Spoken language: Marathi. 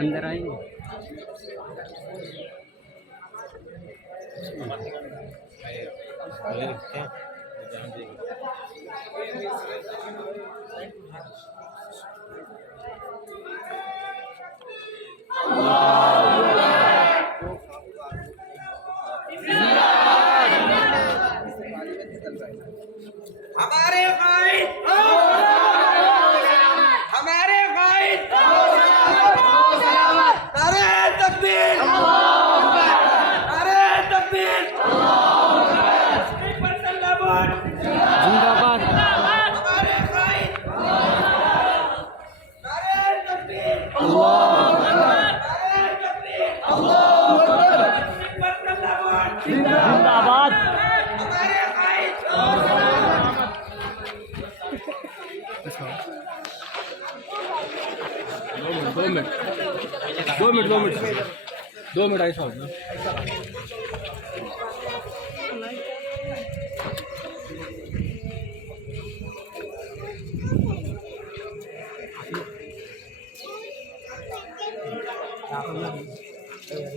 अंदर आएंगे हमारे कायद हमारे कायद नारे तकबीर नारे तकबीर जिंदाबाद हमारे कायद नारे तकबीर नारे तकबीर जिंदाबाद हमारे कायद 2 minute 2 minute 2 minute 2 minute 2 minute I